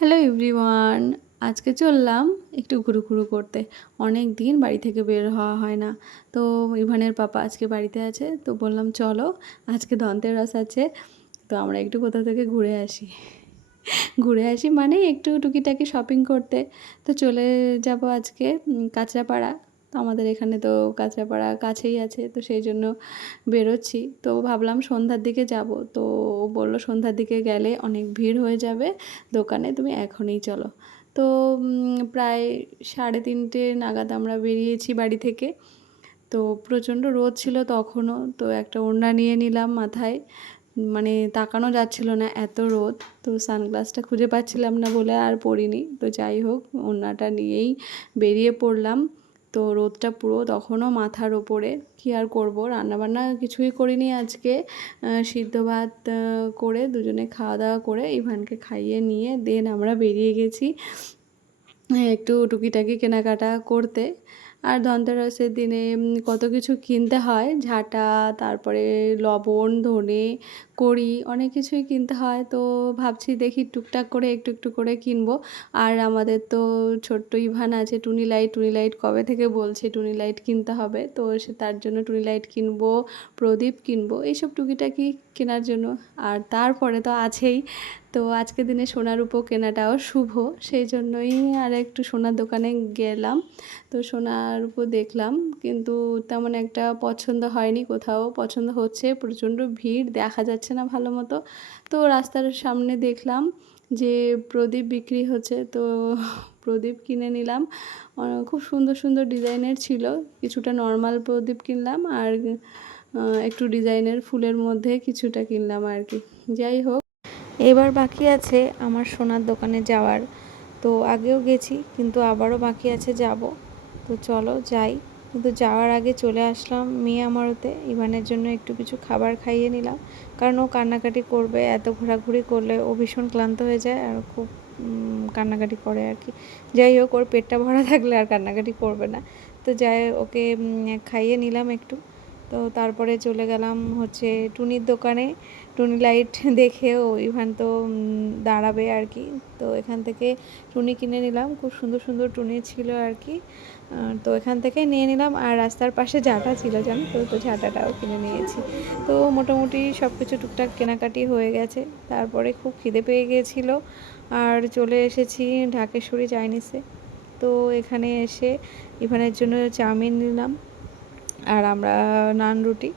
Hello everyone, আজকে চললাম একটু ঘুরু করতে। অনেক দিন বাড়ি থেকে বের হওয়া হয় না। তো ইভানের পাপা আজকে বাড়িতে আছে, তো বললাম চলো আজকে ধনতেরাস আছে, তো আমরা একটু কোথা থেকে ঘুরে আসি মানে একটু টুকিটাকি শপিং করতে। তো চলে যাব আজকে কাঁচরাপাড়া। তো আমাদের এখানে তো কাঁচরাপাড়া কাছেই আছে, তো সেই জন্য বেরোচ্ছি। তো ভাবলাম সন্ধ্যার দিকে যাব, তো ও বললো সন্ধ্যার দিকে গেলে অনেক ভিড় হয়ে যাবে দোকানে, তুমি এখনই চলো। তো প্রায় 3:30 নাগাদ আমরা বেরিয়েছি বাড়ি থেকে। তো প্রচণ্ড রোদ ছিল তখনও, তো একটা ওড়না নিয়ে নিলাম মাথায়, মানে তাকানো যাচ্ছিল না এত রোদ। তো সানগ্লাসটা খুঁজে পাচ্ছিলাম না বলে আর পরিনি। তো যাই হোক, ওড়নাটা নিয়েই বেরিয়ে পড়লাম। তো রোদটা পুরো তখনও মাথার ওপরে। কী আর করবো, রান্নাবান্না কিছুই করিনি আজকে। সিদ্ধ ভাত করে দুজনে খাওয়া দাওয়া করে ইভানকে খাইয়ে নিয়ে দেন আমরা বেরিয়ে গেছি একটু টুকিটাকি কেনাকাটা করতে। আর ধনতেরাসের দিনে কত কিছু কিনতে হয়, ঝাঁটা, তারপরে লবণ, ধনে, কড়ি, অনেক কিছুই কিনতে হয়। তো ভাবছি দেখি টুকটাক করে একটু একটু করে কিনবো। আর আমাদের তো ছোট্ট ইভান আছে, টুনি লাইট কবে থেকে বলছে টুনি লাইট কিনতে হবে, তো সে তার জন্য টুনি লাইট কিনবো, প্রদীপ কিনবো, এইসব টুকিটাকি কেনার জন্য। আর তারপরে তো আছেই, তো আজকের দিনে সোনার উপর কেনাটাও শুভ, সেই জন্যই আর একটু সোনার দোকানে গেলাম। তো সোনার উপর দেখলাম, কিন্তু তেমন একটা পছন্দ হয়নি, কোথাও পছন্দ হচ্ছে, প্রচণ্ড ভিড়, দেখা যাচ্ছে না ভালো মতো। তো রাস্তার সামনে দেখলাম যে প্রদীপ বিক্রি হচ্ছে, তো প্রদীপ কিনে নিলাম। খুব সুন্দর সুন্দর ডিজাইনের ছিল, কিছুটা নর্মাল প্রদীপ কিনলাম আর একটু ডিজাইনের ফুলের মধ্যে কিছুটা কিনলাম আর কি। যাই হোক, এবার বাকি আছে আমার সোনার দোকানে যাওয়ার। তো আগেও গেছি, কিন্তু আবারও বাকি আছে যাব। তো চলো যাই। কিন্তু যাওয়ার আগে চলে আসলাম মেয়ে আমারতে, ইভানের জন্য একটু কিছু খাবার খাইয়ে নিলাম, কারণ ও কান্নাকাটি করবে, এত ঘোরাঘুরি করলে ও ভীষণ ক্লান্ত হয়ে যায় আর খুব কান্নাকাটি করে আর কি। যাই হোক, ওর পেটটা ভরা থাকলে আর কান্নাকাটি করবে না। তো যাই ওকে খাইয়ে নিলাম একটু। তো তারপরে চলে গেলাম হচ্ছে টুনির দোকানে। টুনি লাইট দেখেও ইভান তো দাঁড়াবে আর কি, তো এখান থেকে টুনি কিনে নিলাম, খুব সুন্দর সুন্দর টুনি ছিল আর কি। তো এখান থেকে নিয়ে নিলাম, আর রাস্তার পাশে ঝাঁটা ছিল জানো তো, তো ঝাঁটাটাও কিনে নিয়েছি। তো মোটামুটি সব কিছু টুকটাক কেনাকাটি হয়ে গেছে। তারপরে খুব খিদে পেয়ে গিয়েছিলো আর চলে এসেছি ঢাকেশ্বরী চাইনিজে। তো এখানে এসে ইভানের জন্য চাউমিন নিলাম, আর আমরা নান রুটি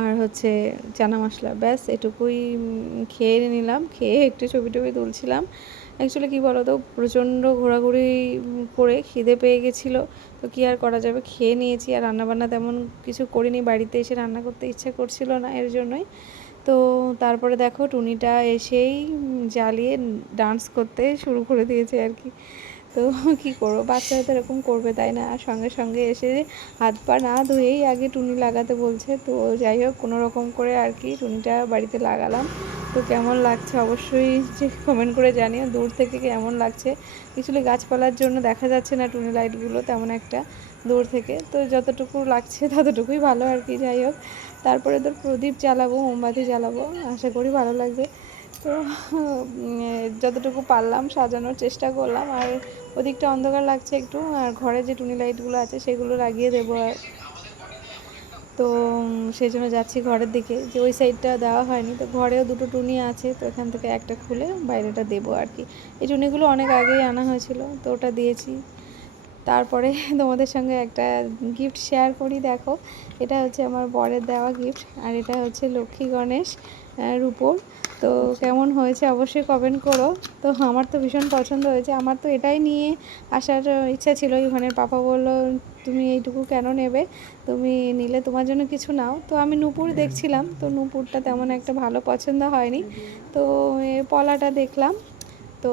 আর হচ্ছে চানা মশলা, ব্যাস এটুকুই খেয়ে নিলাম। খেয়ে একটু ছবি টবি তুলছিলাম। অ্যাকচুয়ালি কী বলো তো, প্রচণ্ড ঘোরাঘুরি করে খিদে পেয়ে গেছিলো, তো কী আর করা যাবে, খেয়ে নিয়েছি। আর রান্নাবান্না তেমন কিছু করিনি, বাড়িতে এসে রান্না করতে ইচ্ছা করছিল না, এর জন্যই। তো তারপরে দেখো টুনিটা এসেই জ্বালিয়ে ডান্স করতে শুরু করে দিয়েছে আর কি। তো কী করবো, বাচ্চারা তো এরকম করবে তাই না। আর সঙ্গে সঙ্গে এসে হাত পা না ধুয়েই আগে টুনি লাগাতে বলছে। তো যাই হোক, কোনো রকম করে আর কি টুনিটা বাড়িতে লাগালাম। তো কেমন লাগছে অবশ্যই যে কমেন্ট করে জানিও, দূর থেকে কেমন লাগছে। অ্যাকচুয়ালি গাছপালার জন্য দেখা যাচ্ছে না টুনি লাইটগুলো তেমন একটা দূর থেকে, তো যতটুকু লাগছে ততটুকুই ভালো আর কি। যাই হোক, তারপরে তো প্রদীপ জ্বালাবো, মোমবাতি জ্বালাবো, আশা করি ভালো লাগবে। তো যতটুকু পারলাম সাজানোর চেষ্টা করলাম। আর ওদিকটা অন্ধকার লাগছে একটু, আর ঘরে যে টুনি লাইটগুলো আছে সেগুলো লাগিয়ে দেবো। আর তো সেই জন্য যাচ্ছি ঘরের দিকে, যে ওই সাইডটা দেওয়া হয়নি, তো ঘরেও দুটো টুনি আছে, তো এখান থেকে একটা খুলে বাইরেটা দেবো আর কি। এই টুনিগুলো অনেক আগেই আনা হয়েছিল, তো ওটা দিয়েছি। তারপরে তোমাদের সঙ্গে একটা গিফট শেয়ার করি, দেখো এটা হচ্ছে আমার বরের দেওয়া গিফট, আর এটা হচ্ছে লক্ষ্মী গণেশ রূপোর। তো কেমন হয়েছে অবশ্যই কমেন্ট করো। তো আমার তো ভীষণ পছন্দ হয়েছে, আমার তো এটাই নিয়ে আসার ইচ্ছা ছিল। ইভানের পাপা বললো তুমি এইটুকু কেন নেবে, তুমি নিলে তোমার জন্য কিছু নাও। তো আমি নূপুর দেখছিলাম, তো নূপুরটা তেমন একটা ভালো পছন্দ হয়নি, তো পলাটা দেখলাম। তো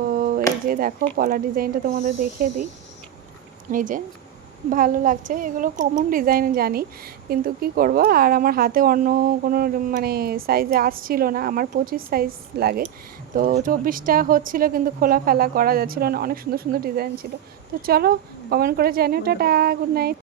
এই যে দেখো পলা ডিজাইনটা তোমাদের দেখিয়ে দিই, এই যে ভালো লাগছে। এগুলো কমন ডিজাইন জানি, কিন্তু কি করব, আর আমার হাতে অন্য কোনো মানে সাইজে আসছিল না, আমার 25 সাইজ লাগে। তো 24টা হচ্ছিল, কিন্তু খোলা ফেলা করা যাচ্ছিল না, অনেক সুন্দর সুন্দর ডিজাইন ছিল। তো চলো কমেন্ট করে জানিও। Tata, good night.